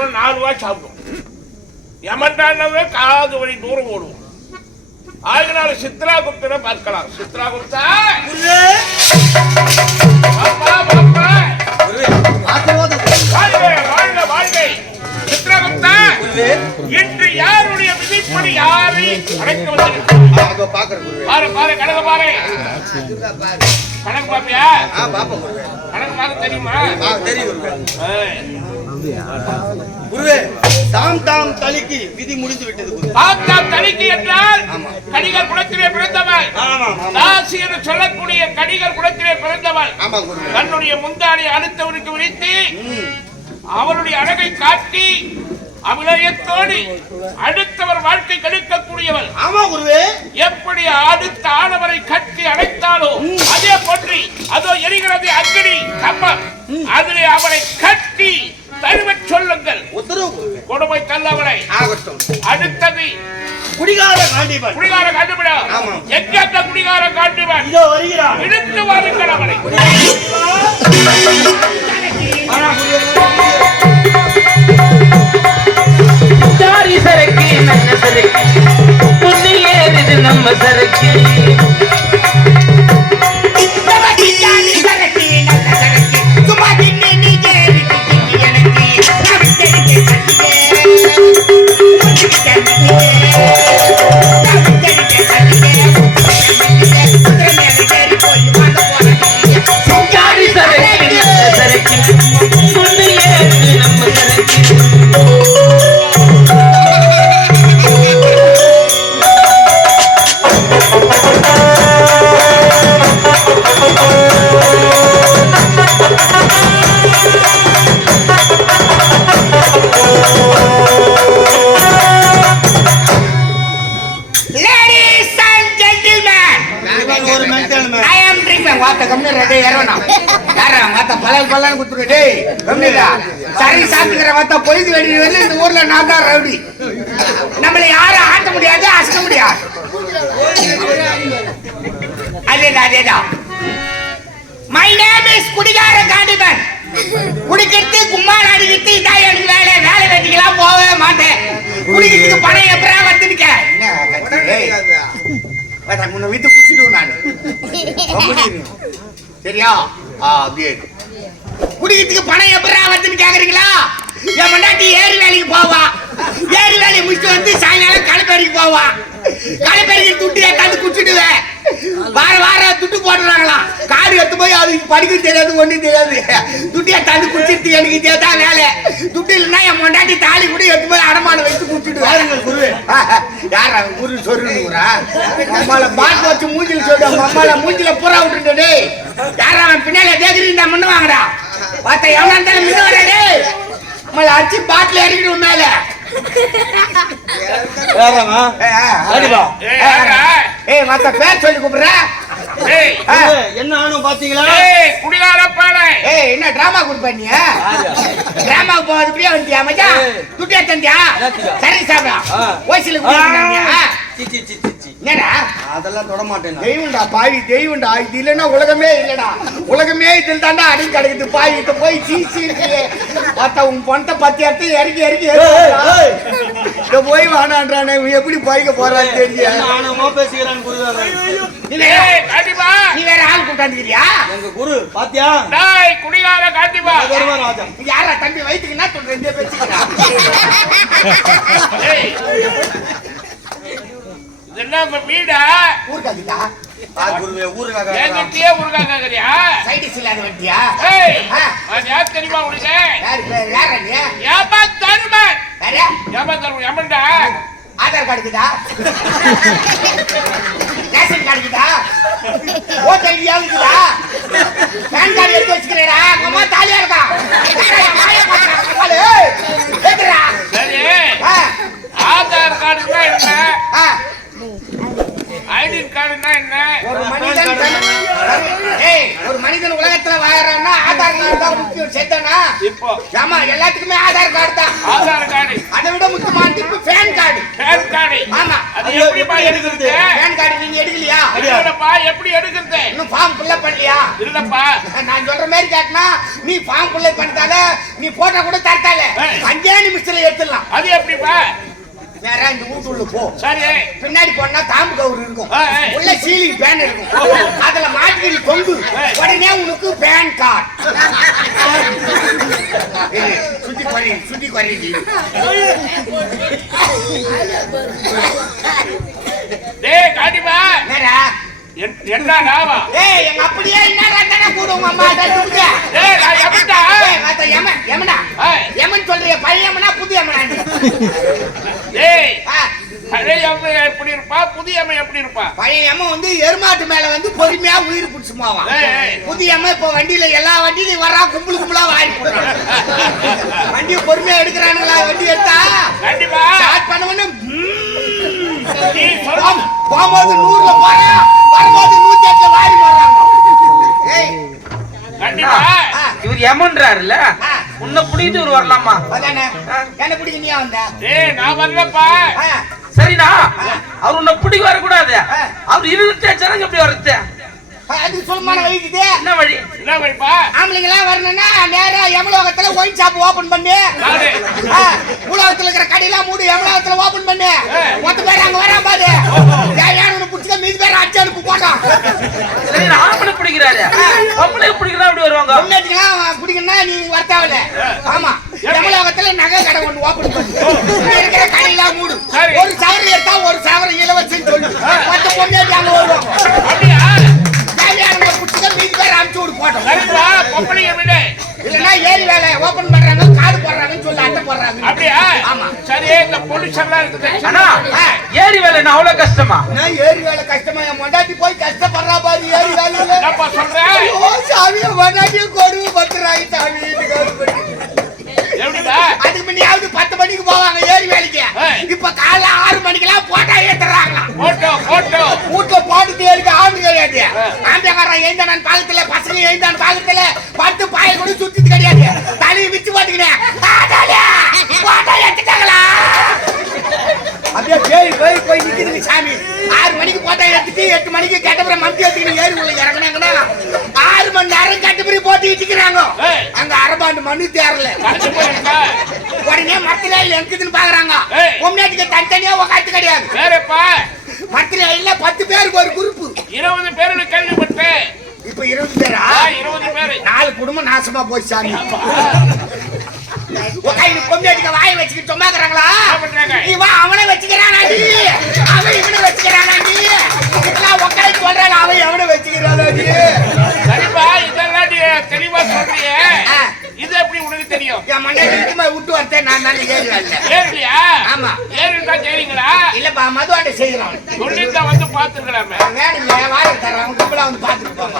சாப்பிடுவோம் நாலு ரூபாய் சாப்பிடுவோம் யமன்டானவே காது வழி தூரம் ஓடுவோம் ஆகினால சித்ரா குப்தனை பார்க்கலாம். சித்ரா குப்தா! பாப்பா, பாப்பா. வாழ்க, வாழ்க, வாழ்க. இன்று யாருடைய விதிப்படி யாரை அழைக்க? பாரு பாரு கணக்கு பாரு. கணக்கு பாப்பியா? கணக்கு பார்க்க தெரியுமா. குருவே. தாம் தாம் தலிக்கு விதி முடிந்து விட்டது பார்த்தா தணிக்கை என்றால் கடிகர் குலத்திலே பிறந்தவள். ஆமா தாசி என்று சொல்லக்கூடிய கடிகர் குலத்திலே பிறந்தவள். தன்னுடைய முந்தானை அடுத்தவருக்கு விரித்து அவருடைய அழகை காட்டி அபிநயத்தோடு அடுத்தவர் வாழ்க்கை கெடுக்கக்கூடியவள் ஆமா குருவே. எப்படி அடுத்த ஆடவரை கட்டி அடைத்தாலோ அதே போன்று அதோ எரிகிறது அக்னி கம்பம். அதிலே அவரை கட்டி தழுவச் சொல்லுங்கள். உத்தரவு கொடுமை தள்ளவரை ஆகட்டும். அடுத்தது குடிகார காண்டிபன் குடிகார ஆமாம். எங்க அந்த குடிகார காட்டுவன் இதோ வருகிறான். இழுத்து வாருங்கள் அவனை சரக்கு நல்ல சரக்கு? புண்ணி ஏறுது நம்ம சரக்கு. பார்த்தா பொழுது பொய்து வந்து இந்த ஊர்ல நான் தான் ரவுடி. நம்மள யாரும் ஆட்ட முடியாது அசக்க முடியாது. அதேதான் அதேதான். மை நேம் இஸ் குடிகார காண்டிபன். குடிக்கிறது கும்மாள் அடிக்கிட்டு இதான் எனக்கு வேலை வேலை வெட்டிக்கலாம் போகவே மாட்டேன் குடிக்கிறதுக்கு பணம் எப்படா வந்துருக்க உன்னை வீட்டு குடிச்சிடுவோம் நான் சரியா ஆ அப்படியே குடிக்கிறதுக்கு பணம் எப்படா வருதுன்னு கேக்குறீங்களா என் முன்னாடி ஏரி வேலைக்கு போவா. ஏரி வேலையை முடிச்சுட்டு வந்து சாயங்காலம் களைப்பறிக்கு போவா. களைப்பறிக்கு துட்டு ஏத்தாந்து குடிச்சிடுவேன் வார வாரம் துட்டு போடுறாங்களாம் காடு எடுத்து போய் அதுக்கு படிக்க தெரியாது ஒண்ணும் தெரியாது. துட்டு ஏத்தாந்து குடிச்சிட்டு எனக்கு இதுதான் வேலை. துட்டு இல்லைன்னா என் முன்னாடி தாலி கூட எடுத்து போய் அடமானம் வச்சு குடிச்சிடுவேன் குரு? யாரா குரு சொல்லுறா நம்மள பாட்டு வச்சு மூஞ்சில சொல்லுவாங்க அம்மால மூஞ்சில பூரா விட்டுட்டு யாரா அவன் பின்னால கேக்குறீங்க முன்ன வாங்கடா. பார்த்தா எவனா இருந்தாலும் முன்ன வரா நம்மள அடிச்சு பாட்டில் இறக்கிடுவோம் மேல ஏய், மத்த பேர் சொல்லி கூப்பிடுற. என்ன ஆனும் பாத்தீங்களா ஏய், குடிகார பானை ஏய் என்ன டிராமா கொடுப்ப நீ? டிராமா போறது இப்படியே வந்துட்டியா மச்சான். துட்டியா தந்தியா? சரி சாப்பிடா ஆ. என்னடா? அதெல்லாம் தொட மாட்டேன். தெய்வம்டா பாவி தெய்வம்டா. இது இல்லைன்னா உலகமே இல்லடா. உலகமே இதில் தாண்டா அடி கிடக்குது. பாவி இத போய் சீ சீ இருக்கு பார்த்தா உன் பணத்தை பத்தி எடுத்து இறக்கி இறக்கி. இத போய் வேணான்றானே இவன் எப்படி பறிக்க போறான்னு தெரியல. பேசுகிறான் குருவே நீ வேற ஆள் கூட்டாந்துக்கிறியா? எங்க குரு பாத்தியா? டேய், குடிகார ராஜா? யாரா தம்பி வயிற்றுக்கு என்ன சொல்ற? இந்த பேச்சுக்கிறா ஏய். இது என்ன வீடா ஊருக்காதுக்கா ஆ, குருவே ஊருக்காக என்கிட்டயே உருக்காக்கறியா சைடிஸ் இல்லாத வண்டியா ஏய் ஆ. அது யார் தெரியுமா உனக்கு ஏமா தருமன் ஏமா தருமன் எமன்டா ஆதார் கார்டு இருக்குதா ரேஷன் கார்டு இருக்குதா ஓட்டர் ஐடியா இருக்குதா பேன் கார்டு எடுத்து வச்சுக்கிறேடா உங்க அம்மா தாலியா இருக்கா ஆதார் கார்டுனா என்ன ஆ. ஐடி கார்டுனா என்ன? ஒரு மனிதன் ஒரு மனிதன் உலகத்துல வாழறான்னா ஆதார் கார்டு தான் முக்கியம் செத்தானா? இப்போ. ஆமா எல்லாத்துக்குமே ஆதார் கார்டு தான். ஆதார் கார்டு. அதை விட முக்கியமானது இப்ப பேன் கார்டு. Pan card. ஆமா. அது எப்படிப்பா எடுக்கிறது? பேன் கார்டு நீங்க எடுக்கலையா? இல்லப்பா எப்படி எடுக்கிறது? இன்னும் ஃபார்ம் ஃபில்அப் பண்ணலையா? இல்லப்பா. நான் சொல்ற மாதிரி காட்டினா நீ ஃபார்ம் ஃபில்அப் பண்ணிட்டால நீ போட்டோ கூட தரத்தால. அஞ்சே நிமிஷம் எப்படிப்பா? நேரா இந்த வீட்டுள்ள போ. சரி. பின்னாடி போனா தாம்பு கவுரு இருக்கும். உள்ள சீலிங் பேன் இருக்கும். அதுல மாட்டிக்கிட்டு தொங்கு உடனே உனக்கு பேன் கார்டு சுத்தி குறை சுத்தி குறைஞ்சி டேய் காட்டிப்பா நேரா என்ன நாவா? ஏய் எங்க அப்படியே என்னடா தானே கூட உங்க அம்மா தட்டுங்க டேய் நான் எப்படிடா ஏய் யமன் யமனா ஏய். யமன் சொல்றிய பழைய புது ஆ, பழைய அம்மை எப்படி இருப்பா புதிய அம்மை எப்படி இருப்பா? பழைய யமன் வந்து எருமாட்டு மேல வந்து பொறுமையா உயிர் பிடிச்சுமாவான் ஏய், ஏய். புது யமன் இப்ப வண்டியில எல்லா வண்டியிலும் வரா கும்பல் கும்பலா வாரி போடுறான் வண்டியை பொறுமையா எடுக்கிறானுங்களா வண்டி எடுத்தா? கண்டிப்பா ஸ்டார்ட் பண்ண உடனே நீ சொல் போம்- போகும்போது நூறுல போறேன் வரும்போது நூத்தி எட்டுல வாரி ஏய். ஆ, இவர் எமன்றாருல்ல. உன்னை பிடிக்கிட்டு இவர் வரலாமா? அதானே என்ன பிடிக்க நீயா வந்த? டேய் நான் வரலப்பா. ஆ, சரிண்ணா அவர் உன்னை பிடிக்க வரக்கூடாது. அவர் இருபத்தி ஜனங்க எப்படி வரது. அதுக்கு சொல்லுமான வழிக்குது என்ன வழி என்ன வைப்பா? ஆம்பளைங்களாம் வரணும்னா நேரா யமலோகத்துல ஒயின் ஷாப் ஓபன் பண்ணு. உலகத்துல இருக்கிற கடையெல்லாம் மூடு யமலோகத்துல ஓபன் பண்ணு. மொத்த பேர் அங்க வரா பாரு. தேவையான புடிச்சுக்க மீதி பேர் அடிச்சு அனுப்பு போட்டோம். ஆம்பளை பிடிக்கிறாரு. ஆம்பளை பிடிக்கிறா எப்படி வருவாங்க? முன்னேற்றிக்கலாம் பிடிக்கணும்னா நீ வரத்தாவில்ல ஆமா. நகை கடை ஒன்று ஓபன் பண்ணு. இருக்கிற கடையெல்லாம் மூடு. ஒரு சவரம் எடுத்தா ஒரு சவரம் இலவசம் சொல்லு. மொத்த பொண்ணேற்றி அங்க வருவாங்க. அப்படியா? அனுப்பிச்சு விடு போட்டோம் இல்லன்னா ஏரி வேலை ஓபன் பண்றாங்க காடு போடுறாங்கன்னு சொல்லி அட்டை போடுறாங்க. அப்படியா? ஆமா. சரி இந்த பொலிஸ் எல்லாம் இருக்குது அண்ணா ஏரி வேலை அவ்வளவு கஷ்டமா? நான் ஏரி வேலை கஷ்டமா? என் மொண்டாட்டி போய் கஷ்டப்படுறா பாரு ஏரி வேலையில. என்னப்பா சொல்ற? ஐயோ சாமி என் மொண்டாட்டிய கொடுமை பத்துறாங்க சாமி அதுக்கு முன்னையாவது பத்து மணிக்கு போவாங்க ஏரி வேலைக்கு. இப்ப காலைல ஆறு மணிக்கெல்லாம் போட்டா ஏத்துறாங்க போட்டோ போட்டோ. வீட்டுல போட்டு தேடிக்கு ஆம்பளை கிடையாது ஆம்பியக்காரன் எழுந்தான பாகத்துல பசங்க எழுந்தான பாகத்துல பத்து பாய கூட சுத்திட்டு கிடையாது. தலையை விச்சு பாத்துக்கினேன் போட்டா எடுத்துட்டாங்களா? அப்படியே பேய் பேய் போய் நிக்குதுங்க சாமி. ஆறு மணிக்கு போட்டா எடுத்துட்டு எட்டு மணிக்கு கெட்டபுரம் மந்தி எடுத்துக்கிட்டு ஏறி உள்ள இறங்குனாங்கன்னா ஆறு மணி நேரம் கெட்டபுரி போட்டு இட்டுக்கிறாங்க. அங்க அரபாண்டு மண்ணு தேரல உடனே மரத்துல எங்குதுன்னு பாக்குறாங்க. பொம்னாட்டிக்கு தனித்தனியா உக்காத்து கிடையாது. வேறப்பா. மரத்துல இல்ல பத்து பேருக்கு ஒரு குரூப் இருபது பேரு கேள்விப்பட்டேன் இப்ப இருபது பேரா ஆ, இருபது பேரு நாலு குடும்பம் நாசமா போச்சு சாமி. பொம்னாட்டிக்க வாயை வச்சுக்கிட்டு பண்றாங்க? இவன் அவனை வச்சுக்கிறானாடி அவன் இவனை வச்சுக்கிறானாடி இதெல்லாம் உட்காந்து சொல்றாங்க அவன் எவனை வச்சுக்கிறானாடி சரிப்பா இதெல்லாம் தெளிவா சொல்றியே. இது எப்படி உனக்கு தெரியும்? என் இதுமா விட்டு வரத்தேன் நான் தான் ஏறியா ஆமா. ஏறி தான் செய்றீங்களா இல்லப்பா மதுவாண்ட செய்யறான் வந்து பாத்துக்கலாமே வேணுங்க வாழை தர்றேன் கும்பலா வந்து பாத்துட்டு போங்க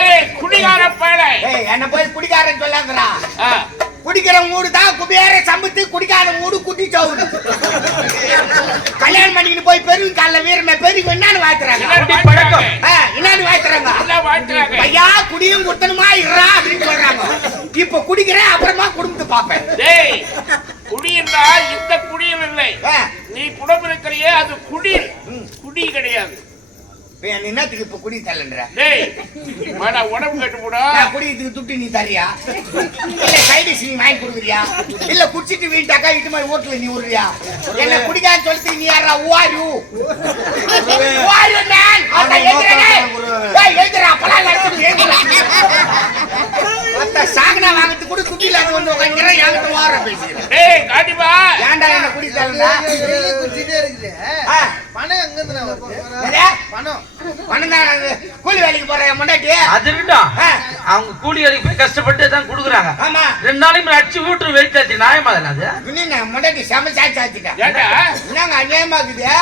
ஏய் குடிகார பயலை ஏய் என்ன போய் குடிக்காரன் சொல்லாங்கடா ஆ, குடிக்கிற மூடு தான் குபேர சம்பத்து குடிக்காத மூடு குட்டி சவுடு கல்யாணம் பண்ணிக்கிட்டு போய் பெருகு கால வீரமே பெருகு என்னன்னு குடி. வாழ்த்துறாங்க. என்னன்னு வாழ்த்துறாங்க. ஐயா குடியும் குத்தணுமா இருறா அப்படின்னு சொல்றாங்க. இப்ப குடிக்கிறேன் அப்புறமா குடும்பத்தை பாப்பேன் டேய் குடியிருந்தா இந்த குடியில் இல்லை. நீ குடம் இருக்கிறியே அது குடில். குடி கிடையாது. என் என்னத்துக்கு இப்ப குடி தரலன்ற. உடம்பு கட்டு போடா. குடிக்கிறதுக்கு துட்டு நீ தரியா இல்ல சைடிஷ் நீ வாங்கி கொடுக்குறியா? இல்ல குடிச்சிட்டு வீட்டாக்கா இட்டு மாதிரி ஓட்டுல நீ விடுறியா என்ன குடிக்கான்னு சொல்லிட்டு நீ யாரா ஓரு ஓரு நான் அத எழுதுறே டேய் எழுதுறா அப்பலாம் லட்சம் எழுதுறா அத்த சாகனா வாங்கிட்டு கூட துட்டு இல்லாத வந்து உட்காந்துக்கிறேன் என்கிட்ட ஓர பேசுகிறேன் டேய் காட்டிப்பா. ஏன்டா என்ன குடி தரலடா குடிச்சிட்டே இருக்குது ஆ, பணம் எங்க இருந்து நான் வருது? எது? பணம். பணம் தான் கூலி வேலைக்கு என் முன்னாடி அது இருக்கட்டும். அவங்க கூலி வேலைக்கு போய் கஷ்டப்பட்டு தான் கொடுக்குறாங்க. ஆமா. ரெண்டு நாளைக்கு அடிச்சு வீட்டு வெயிட் ஆச்சு நியாயமா அது? முன்னாடி செம சாச்சி ஆச்சுட்டேன் என்னங்க அநியாயமா இருக்குது?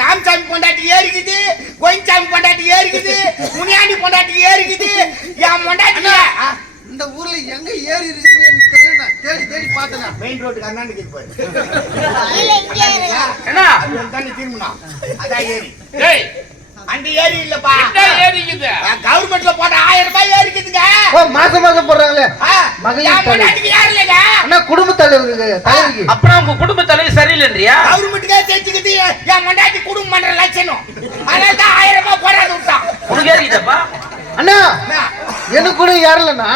ராமசாமி பொண்டாட்டி ஏறிக்குது கோயின்சாமி பொண்டாட்டி ஏறிக்குது முனியாண்டி பொண்டாட்டி ஏறிக்குது. என் பொண்டாட்டி இந்த ஊர்ல எங்க ஏரி இருக்குன்னு தெரியல தேடி தேடி பார்த்தேன் மெயின் ரோட்டுக்கு அண்ணாண்டு கேட்பாரு என்ன? தண்ணி திரும்பினோம் அதான் டேய் அந்த ஏரி இல்லப்பா. என்ன ஏறிக்குது கவர்மெண்ட்ல போட்ட ஆயிரம் ரூபாய் ஏறிக்குதுங்க ஓ மாசம் மாசம் போடுறாங்களே. மகளிர் பொண்டாட்டிக்கு யாரும் இல்லைங்க? அண்ணா குடும்ப தலைவருக்கு தலைவருக்கு அப்புறம் உங்க குடும்ப தலைவர் சரியில்லைன்றியா? கவர்மெண்ட்டுக்கே தெரிஞ்சுக்குது என் பொண்டாட்டி குடும்பம் பண்ற லட்சணம். அதனால தான் ஆயிரம் ரூபாய் போடாது விட்டான் உனக்கு ஏறிக்கிட்டப்பா அண்ணா என்ன? எனக்கு கூட ஏறலண்ணா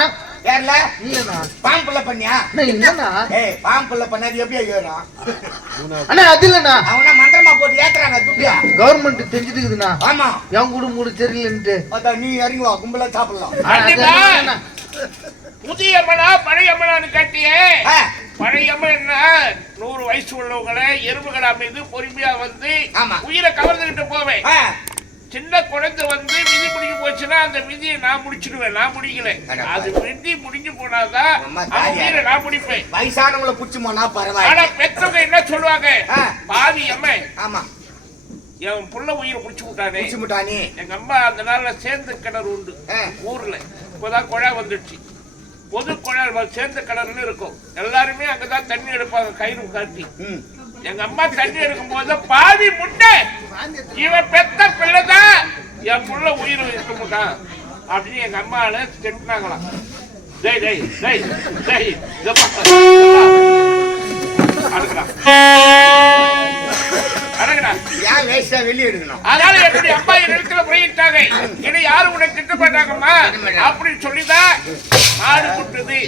யாருல? இல்லண்ணா. பாம்பு புள்ள பண்ணியா? அண்ணா இல்லண்ணா. ஏய் பாம்பு புள்ள பண்ணது எப்படி ஏறும் அண்ணா? அது இல்லண்ணா. அவனா போட்டு ஏத்துறாங்க துப்பியா? கவர்மெண்ட் தெரிஞ்சுட்டுக்குதுண்ணா ஆமா. என் கூட மூடு சரியில்லைன்ட்டு அதான் நீ இறங்கி வா கும்பலா சாப்பிடலாம். புதிய அம்மனா பழைய அம்மனான்னு கேட்டியே. பழைய அம்மன் நூறு வயசு உள்ளவங்களை எறும்புகளா மீது பொறுமையா வந்து ஆமா. உயிரை கவர்ந்துகிட்டு போவேன். சின்ன குழந்தை வந்து விதி முடிஞ்சு போச்சுன்னா அந்த விதியை நான் முடிச்சிடுவேன். நான் முடிக்கல. அது விதி முடிஞ்சு போனாதான் அம்மா, நான் முடிப்பேன். வயசானவங்கள புடிச்சு போனா ஆனா பரவாயில்ல பெற்றவங்க என்ன சொல்லுவாங்க. பாவி அம்மன் ஆமா. என் புள்ள உயிரை புடிச்சு விட்டானே. புடிச்சு முட்டானி எங்க அம்மா அந்த நாள்ல சேர்ந்த கிணறு உண்டு. ஊர்ல. இப்பதான் குழா வந்துடுச்சு. பொது குழா சேர்ந்த கிணறுன்னு இருக்கும். எல்லாருமே அங்கதான் தண்ணி எடுப்பாங்க கயிறு காட்டி. எங்க அம்மா தண்ணி எடுக்கும் போது பாவி முட்டை. இவன் பெத்த பிள்ளைதான். என் புள்ள உயிர் இருக்க மாட்டான். அப்படின்னு எங்க அம்மால திட்டினாங்களாம் டேய் டேய் டேய் டேய் அதனால என்னுடைய அம்மா என் இடத்துல முறையிட்டாங்க. இனி யாரும் உனக்கு திட்ட மாட்டாங்கம்மா அப்படின்னு சொல்லிதான் மாடு குட்டுது.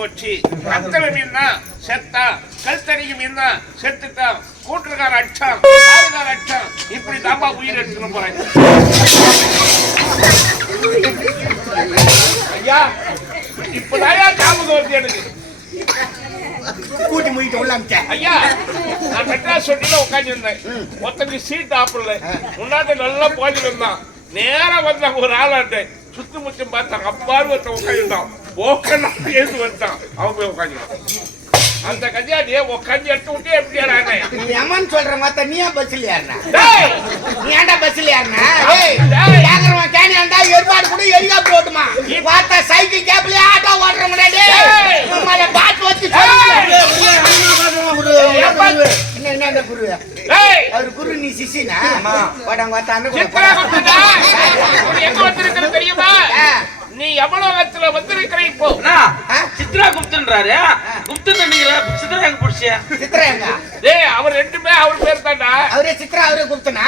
போச்சு கத்தல மீன் தான் செத்தான் கழுத்தடிக்கு மீன் தான் செத்துட்டான் கூட்டுக்கார அடிச்சான் காருக்கார அடிச்சான். இப்படி தாம்பா உயிர் எடுத்துட்டு போறேன். ஐயா இப்பதான் ஞாபகம் வருது எனக்கு. கூட்டி ஐயா நான் மெட்ராஸ் உட்காந்துருந்தேன் ஒருத்தனுக்கு சீட் ஆப்பிடல முன்னாடி நல்லா போயிட்டு இருந்தான். நேரா வந்தாங்க ஒரு ஆளாட்டு சுத்து முத்தம் பார்த்தாங்க அப்பாரு ஒருத்தன் உட்காந்துட்டான் போய் அந்த கஞ்சாடியை உட்காந்து எடுத்து விட்டு எப்படி நீ அம்மான்னு சொல்ற மாத்த நீ ஏன் பஸ்ல ஏறின? நீ ஏன்டா பஸ்ல ஏறின. கேக்குறவன் கேனி ஆண்டா கூட ஹெலிகாப்டர் ஓட்டுமா? பார்த்தா சைக்கிள் கேப்லயே ஆட்டோ டேய். நம்மள பாத்து வச்சு என்ன என்ன அந்த குரு? டேய்! அவர் குரு நீ சிசினா? படம் பார்த்தா தெரியுமா? நீ எவ்வளவு வந்திருக்கிற இப்போ அண்ணா, சித்ரா குப்தன்றாரு குப்தன் நினைக்கிற சித்ரா எங்க பிடிச்சியா சித்ரா எங்க டேய் அவர் ரெண்டுமே அவர் பேர் தான்டா அவரே சித்ரா அவரே எங்க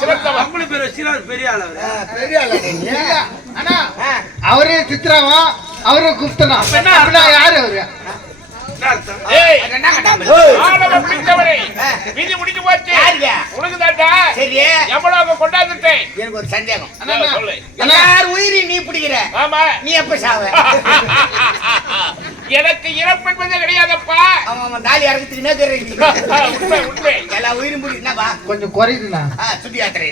சிறந்தவன் அம்பளி பேர் வச்சு பெரிய ஆள் அவரு பெரிய ஆளா நீ. அண்ணா ஆ. அவரே சித்ராவா அவரே குப்தனா? என்ன யாரு அவரு? விதி முடிஞ்சு போச்சு? உனக்கு தாண்டா. சரி. எவ்வளவு கொண்டாந்துட்டேன்? எனக்கு ஒரு சந்தேகம். சொல்லு, சொல்லு. எல்லார் உயிரி நீ பிடிக்கிற? ஆமா. நீ எப்ப சாவ? எனக்கு இறப்பு என்பது கிடையாதப்பா. அவன் தாலி இறக்கத்துக்கு என்ன தெரியும் உண்மை உண்மை. எல்லா உயிரும் பிடி என்னப்பா? கொஞ்சம் குறையுதுண்ணா. சுத்தி யாத்திரை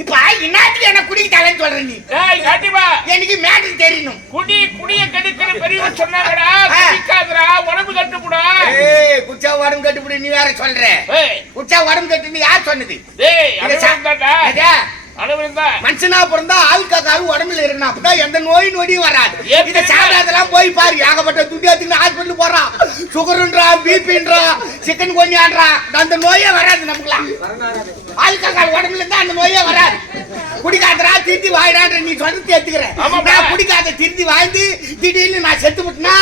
இப்ப இன்னாத்துக்கு என்ன குடிக்கிட்டாங்கன்னு சொல்ற நீ? ஏய் கண்டிப்பா எனக்கு மேட்டுக்கு தெரியணும் குடி குடிய கெடுக்கிற பெரியவர் சொன்னாங்கடா. குடிக்காதடா உடம்பு கட்டுப்புடா. ஏய் குச்சா உடம்பு கட்டுப்படி நீ வேற சொல்ற. குச்சா உடம்பு கட்டுன்னு யார் சொன்னது? மனுஷனா பிறந்தா ஆளுக்காக்காவு உடம்புல இருக்கணும் அப்பதான் எந்த நோய் நொடியும் வராது. இதை சாப்பிடாதெல்லாம் போய் பாரு ஏகப்பட்ட துட்டி எடுத்துக்கிட்டு ஹாஸ்பிட்டல் போறான். சுகருன்றான் பிபின்றான் சிக்கன் கொஞ்சான்றான் அந்த நோயே வராது நமக்குலாம். ஆளுக்காக்கால் உடம்புல இருந்தா அந்த நோயே வராது. குடிக்காதரா திருத்தி வாயிடான்ற நீ சொல்றது ஏத்துக்கிறேன். நான் குடிக்காத திருத்தி வாழ்ந்து திடீர்னு நான் செத்து விட்டுனா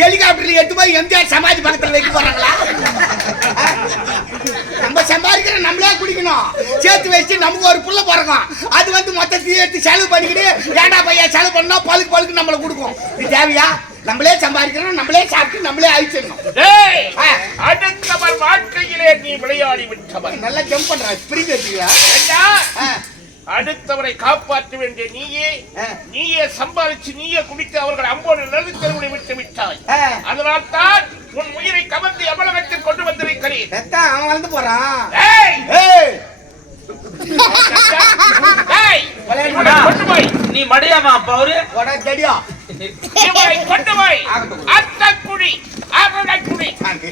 ஹெலிகாப்டர்ல எடுத்து போய் எம்ஜிஆர் சமாதி பக்கத்துல வைக்க போறாங்களா? நம்ம சம்பாதிக்கிற நம்மளே குடிக்கணும். சேர்த்து வச்சு நமக்கு ஒரு புள்ள பிறக்கும். அது வந்து மொத்தத்தையும் எடுத்து செலவு பண்ணிக்கிட்டு ஏண்டா பையன் செலவு பண்ணா பழுக்கு பழுக்கு நம்மள கொடுக்கும். இது தேவையா? நம்மளே சம்பாதிக்கிறோம் நம்மளே சாப்பிட்டு நம்மளே அழிச்சிடணும். அடுத்தவர் வாழ்க்கையிலே நீ விளையாடி விட்டவன். நல்லா ஜம்ப் பண்ற ஸ்பிரிங் ஆ. அடுத்தவரை காப்பாற்ற வேண்டிய நீயே ஆ. நீயே சம்பாதிச்சு நீயே குடித்து அவர்கள் அம்போடு நடுத்தருவினை விட்டு விட்டாய். அதனால் தான் உன் உயிரை கவர்ந்து எவ்வளவத்தில் கொண்டு வந்திருக்கிறேன். அவன் வந்து போறான். நீ மடியாமா அப்ப அவரு? கொண்டு போய். அத்த குடி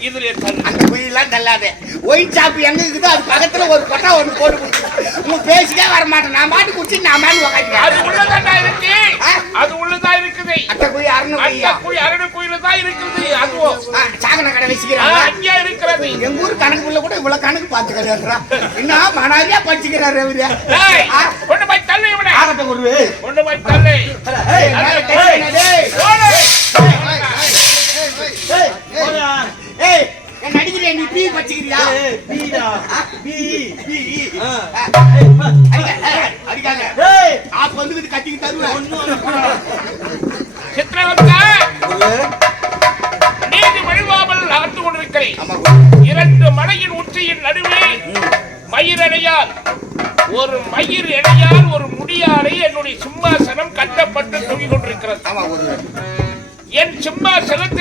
இதிலே அந்த குயிலாம் தள்ளாத. ஒயின் ஷாப் எங்க இருக்குதோ அது பக்கத்துல ஒரு கொட்டா ஒண்ணு போட்டு கொடுத்து உங்க பேசிக்கே வர மாட்டேன் நான் மாட்டு குடிச்சு நான் அது உக்காந்து உள்ளதாண்டா இருக்கு ஆ? அது உள்ளதா இருக்குது அத்தை குய் அரணு குய்யா குழி அரண குயில தான் இருக்குது அதுவும் சாகன கடை வச்சுக்கிறாங்க அங்கே இருக்கிறது எங்க ஊர் கணக்குள்ள கூட இவ்வளவு கணக்கு பாத்துக்கிறாரா இன்னும் மனாரியா படிச்சுக்கிறாரு அவரு ஏய்? கொண்டு போய் தள்ளு இவனை ஆகட்ட குருவே கொண்டு போய் தள்ளு ஏய். போடு. ஏய் என் நடிக்கிறேன் நீ பீ வச்சுக்கிறியா? ஏய், பீடா. பீ. பீ ஆ. அடிக்காங்க ஏய், ஆப் வந்துகிட்டு கட்டிக்கு தருவேன். சித்திரவந்தா குருவே. நீதி வழிவாமல் நடந்து கொண்டிருக்கிறேன். ஆமா குருவே. இரண்டு மலையின் உச்சியின் நடுவே மயிரடையால் ஒரு மயிர் இடையால் ஒரு முடியாலை என்னுடைய சிம்மாசனம் கட்டப்பட்டு தொங்கிக் கொண்டிருக்கிறது. என் சிம்மாசனத்தில்